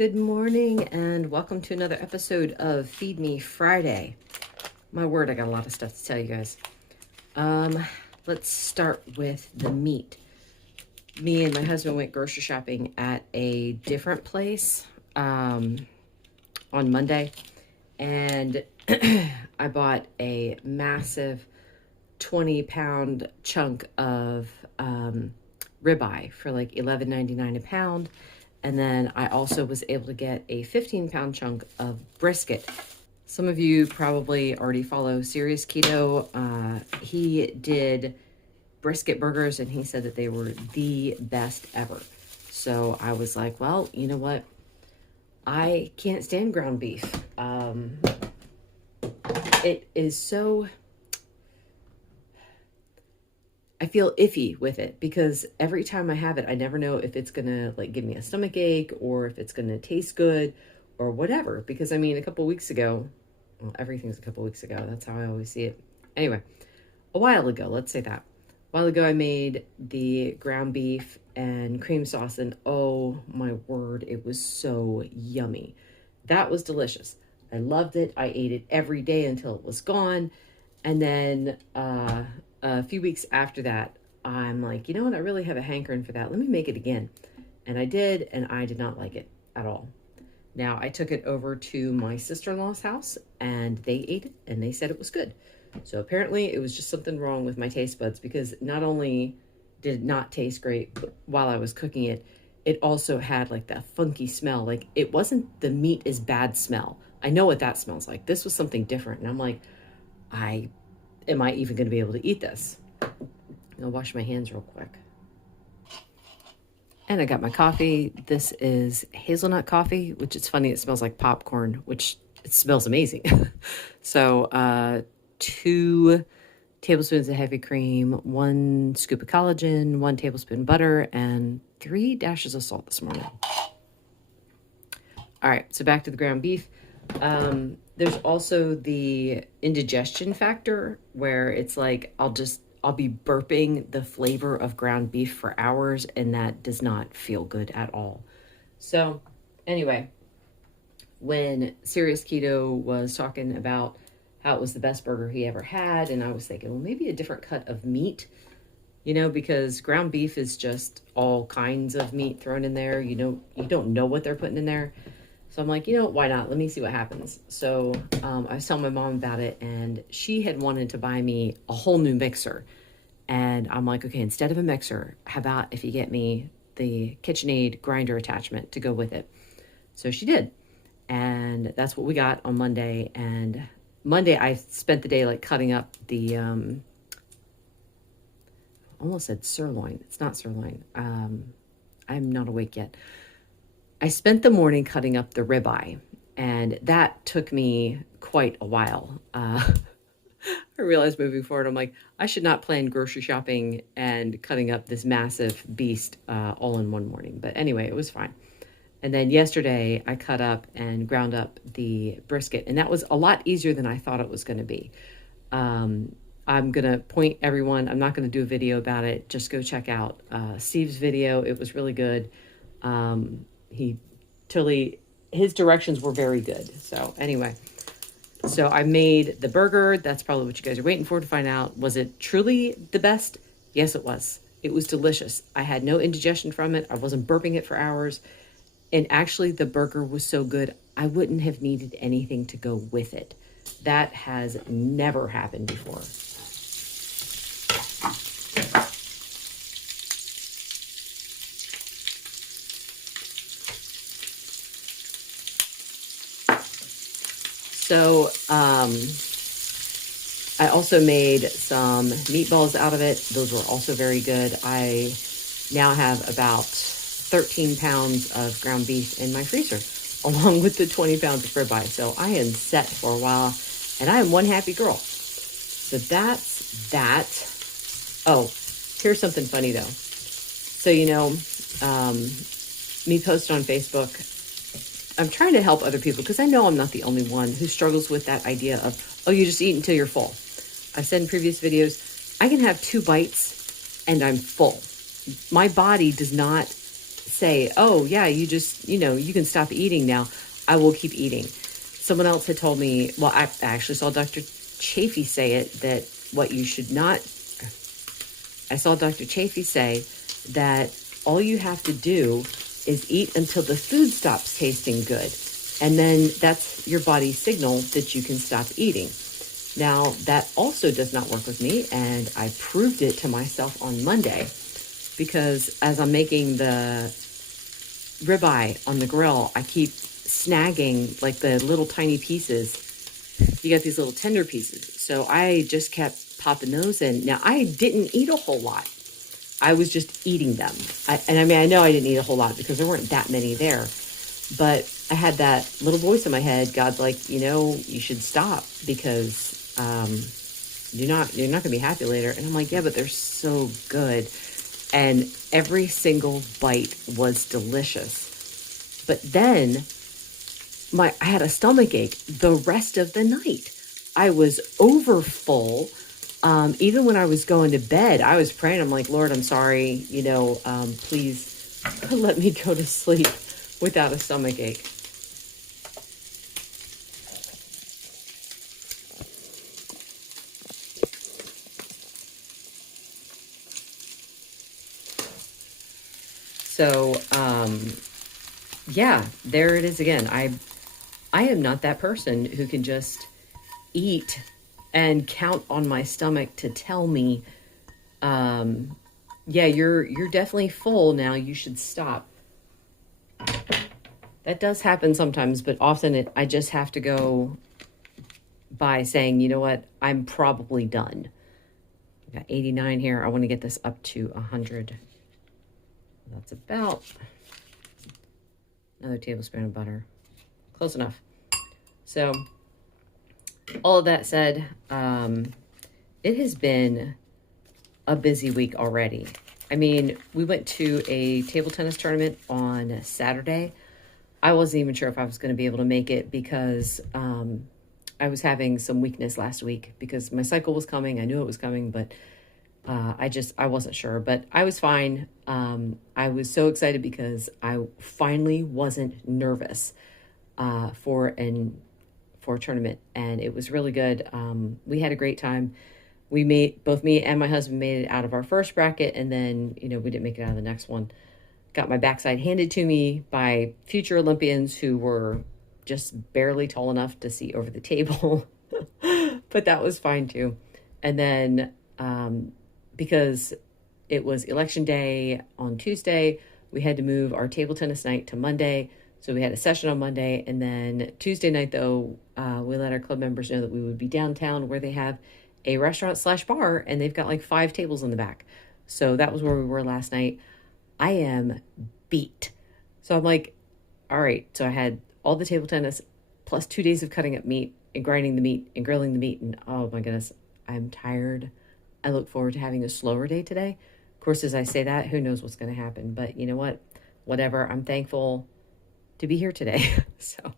Good morning and welcome to another episode of Feed Me Friday. My word, I got a lot of stuff to tell you guys. Let's start with the meat. Me and my husband went grocery shopping at a different place on Monday, and I bought a massive 20-pound chunk of ribeye for like $11.99 a pound. And then I also was able to get a 15-pound chunk of brisket. Some of you probably already follow Serious Keto. He did brisket burgers and he said that they were the best ever. So I was like, well, you know what? I can't stand ground beef. It is so... I feel iffy with it because every time I have it, I never know if it's going to like give me a stomach ache or if it's going to taste good or whatever. Because I mean, a couple weeks ago, well, everything's a couple weeks ago. That's how I always see it. Anyway, a while ago, let's say that. A while ago, I made the ground beef and cream sauce and oh my word, it was so yummy. That was delicious. I loved it. I ate it every day until it was gone. And then, a few weeks after that, I'm like, you know what? I really have a hankering for that. Let me make it again. And I did, and I did not like it at all. Now, I took it over to my sister-in-law's house, and they ate it, and they said it was good. So apparently, it was just something wrong with my taste buds, because not only did it not taste great while I was cooking it, it also had like that funky smell. Like, it wasn't the meat is bad smell. I know what that smells like. This was something different, and I'm like, am I even going to be able to eat this? I'll wash my hands real quick. And I got my coffee. This is hazelnut coffee, which is funny. It smells like popcorn, which it smells amazing. So 2 tablespoons of heavy cream, 1 scoop of collagen, 1 tablespoon butter, and 3 dashes of salt this morning. All right, so back to the ground beef. There's also the indigestion factor where it's like I'll be burping the flavor of ground beef for hours, and that does not feel good at all. So anyway, when Serious Keto was talking about how it was the best burger he ever had, and I was thinking, well, maybe a different cut of meat, because ground beef is just all kinds of meat thrown in there. You don't know what they're putting in there. So I'm like, why not? Let me see what happens. So I was telling my mom about it, and she had wanted to buy me a whole new mixer. And I'm like, okay, instead of a mixer, how about if you get me the KitchenAid grinder attachment to go with it? So she did. And that's what we got on Monday. And Monday, I spent the day like cutting up the, almost said sirloin. It's not sirloin. I'm not awake yet. I spent the morning cutting up the ribeye, and that took me quite a while. I realized moving forward, I'm like, I should not plan grocery shopping and cutting up this massive beast all in one morning. But anyway, it was fine. And then yesterday, I cut up and ground up the brisket, and that was a lot easier than I thought it was going to be. I'm going to point everyone. I'm not going to do a video about it. Just go check out Steve's video. It was really good. His directions were very good. So anyway, so I made the burger. That's probably what you guys are waiting for to find out. Was it truly the best? Yes, it was. It was delicious. I had no indigestion from it. I wasn't burping it for hours. And actually the burger was so good, I wouldn't have needed anything to go with it. That has never happened before. So I also made some meatballs out of it. Those were also very good. I now have about 13 pounds of ground beef in my freezer, along with the 20 pounds of ribeye. So I am set for a while, and I am one happy girl. So that's that. Oh, here's something funny though. So, me posted on Facebook, I'm trying to help other people because I know I'm not the only one who struggles with that idea of, oh, you just eat until you're full. I've said in previous videos, I can have 2 bites and I'm full. My body does not say, oh, yeah, you just, you can stop eating now, I will keep eating. Someone else had told me, well, I actually saw Dr. Chafee say it, that what you should not, I saw Dr. Chafee say that all you have to do is eat until the food stops tasting good. And then that's your body's signal that you can stop eating. Now, that also does not work with me, and I proved it to myself on Monday, because as I'm making the ribeye on the grill, I keep snagging like the little tiny pieces. You got these little tender pieces. So I just kept popping those in. Now, I didn't eat a whole lot. I was just eating them. I know I didn't eat a whole lot because there weren't that many there. But I had that little voice in my head. God's like, you should stop, because you're not going to be happy later. And I'm like, yeah, but they're so good. And every single bite was delicious. But then I had a stomach ache the rest of the night. I was over full. Even when I was going to bed, I was praying. I'm like, Lord, I'm sorry. Please let me go to sleep without a stomach ache. So, yeah, there it is again. I am not that person who can just eat and count on my stomach to tell me, yeah, you're definitely full now, you should stop. That does happen sometimes, but often I just have to go by saying, you know what, I'm probably done. I got 89 here. I want to get this up to 100. That's about another tablespoon of butter. Close enough. So, all of that said, it has been a busy week already. I mean, we went to a table tennis tournament on Saturday. I wasn't even sure if I was going to be able to make it, because I was having some weakness last week because my cycle was coming. I knew it was coming, but I wasn't sure. But I was fine. I was so excited because I finally wasn't nervous for a tournament, and it was really good. We had a great time. Both me and my husband made it out of our first bracket, and then, we didn't make it out of the next one. Got my backside handed to me by future Olympians who were just barely tall enough to see over the table, but that was fine too. And then, because it was election day on Tuesday, we had to move our table tennis night to Monday. So we had a session on Monday, and then Tuesday night, though, we let our club members know that we would be downtown, where they have a restaurant/bar, and they've got like 5 tables in the back. So that was where we were last night. I am beat. So I'm like, all right. So I had all the table tennis plus 2 days of cutting up meat and grinding the meat and grilling the meat. And oh my goodness, I'm tired. I look forward to having a slower day today. Of course, as I say that, who knows what's going to happen. But you know what? Whatever. I'm thankful to be here today. So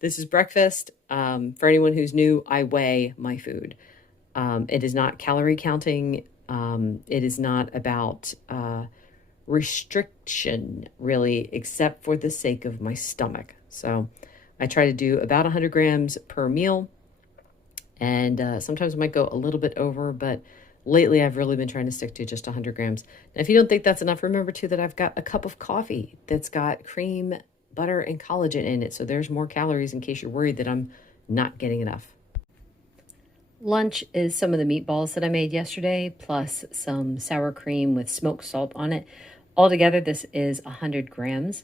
this is breakfast. For anyone who's new, I weigh my food. It is not calorie counting. It is not about restriction, really, except for the sake of my stomach. So I try to do about 100 grams per meal. And sometimes I might go a little bit over, but lately I've really been trying to stick to just 100 grams. Now, if you don't think that's enough, remember too that I've got a cup of coffee that's got cream, butter, and collagen in it. So there's more calories in case you're worried that I'm not getting enough. Lunch is some of the meatballs that I made yesterday, plus some sour cream with smoked salt on it. Altogether, this is 100 grams.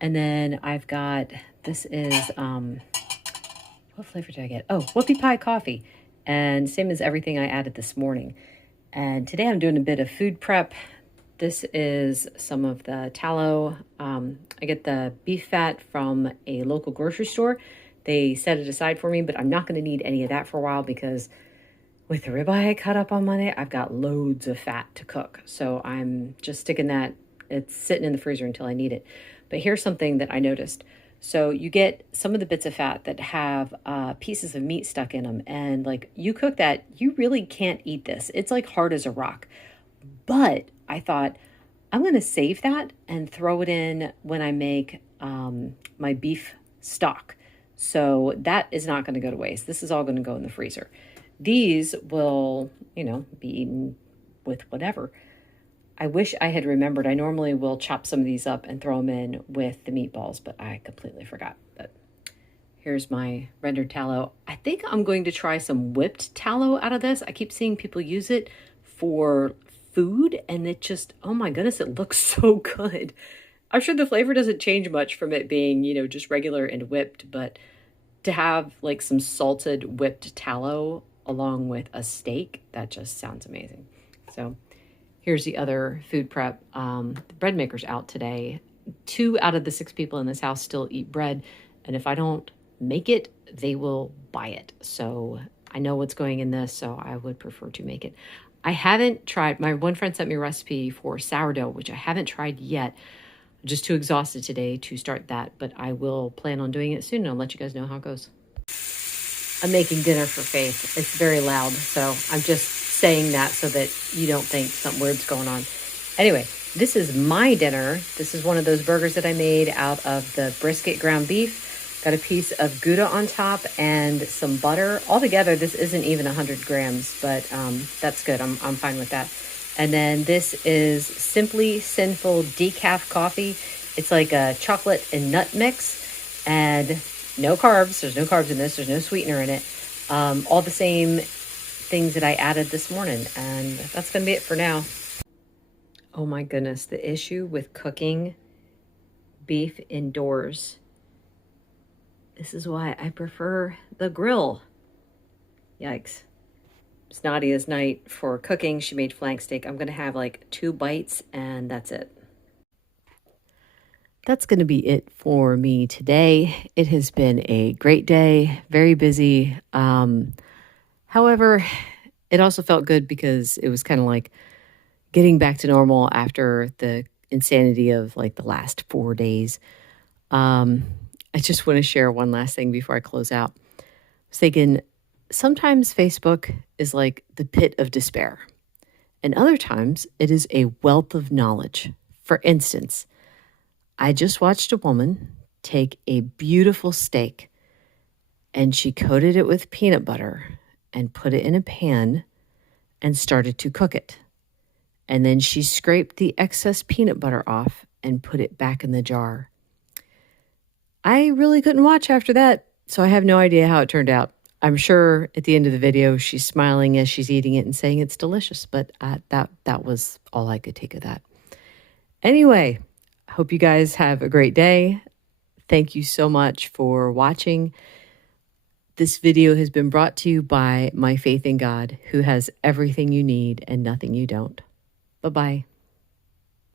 And then I've got, this is, what flavor did I get? Oh, whoopie pie coffee. And same as everything I added this morning. And today I'm doing a bit of food prep. This is some of the tallow. I get the beef fat from a local grocery store. They set it aside for me, but I'm not going to need any of that for a while because with the ribeye I cut up on Monday, I've got loads of fat to cook. So I'm just sticking that, it's sitting in the freezer until I need it. But here's something that I noticed. So you get some of the bits of fat that have pieces of meat stuck in them. And like you cook that, you really can't eat this. It's like hard as a rock. But I thought, I'm going to save that and throw it in when I make my beef stock. So that is not going to go to waste. This is all going to go in the freezer. These will, be eaten with whatever. I wish I had remembered. I normally will chop some of these up and throw them in with the meatballs, but I completely forgot. But here's my rendered tallow. I think I'm going to try some whipped tallow out of this. I keep seeing people use it for food, and it just, oh my goodness, it looks so good. I'm sure the flavor doesn't change much from it being, just regular and whipped, but to have like some salted whipped tallow along with a steak, that just sounds amazing. So here's the other food prep. The bread maker's out today. 2 out of the 6 people in this house still eat bread, and if I don't make it, they will buy it. So I know what's going in this, so I would prefer to make it. I haven't tried, my one friend sent me a recipe for sourdough, which I haven't tried yet. I'm just too exhausted today to start that, but I will plan on doing it soon, and I'll let you guys know how it goes. I'm making dinner for Faith. It's very loud, so I'm just saying that so that you don't think something weird's going on. Anyway, this is my dinner. This is one of those burgers that I made out of the brisket ground beef. Got a piece of Gouda on top and some butter. Altogether, this isn't even 100 grams, but that's good. I'm fine with that. And then this is Simply Sinful Decaf Coffee. It's like a chocolate and nut mix, and no carbs. There's no carbs in this. There's no sweetener in it. All the same things that I added this morning, and that's going to be it for now. Oh my goodness, the issue with cooking beef indoors. This is why I prefer the grill. Yikes. It's Nadia's night for cooking. She made flank steak. I'm going to have like 2 bites and that's it. That's going to be it for me today. It has been a great day, very busy. However, it also felt good because it was kind of like getting back to normal after the insanity of like the last 4 days. I just want to share one last thing before I close out. I was thinking sometimes Facebook is like the pit of despair, and other times it is a wealth of knowledge. For instance, I just watched a woman take a beautiful steak and she coated it with peanut butter and put it in a pan and started to cook it. And then she scraped the excess peanut butter off and put it back in the jar. I really couldn't watch after that, so I have no idea how it turned out. I'm sure at the end of the video, she's smiling as she's eating it and saying it's delicious, but that was all I could take of that. Anyway, I hope you guys have a great day. Thank you so much for watching. This video has been brought to you by my faith in God, who has everything you need and nothing you don't. Bye-bye.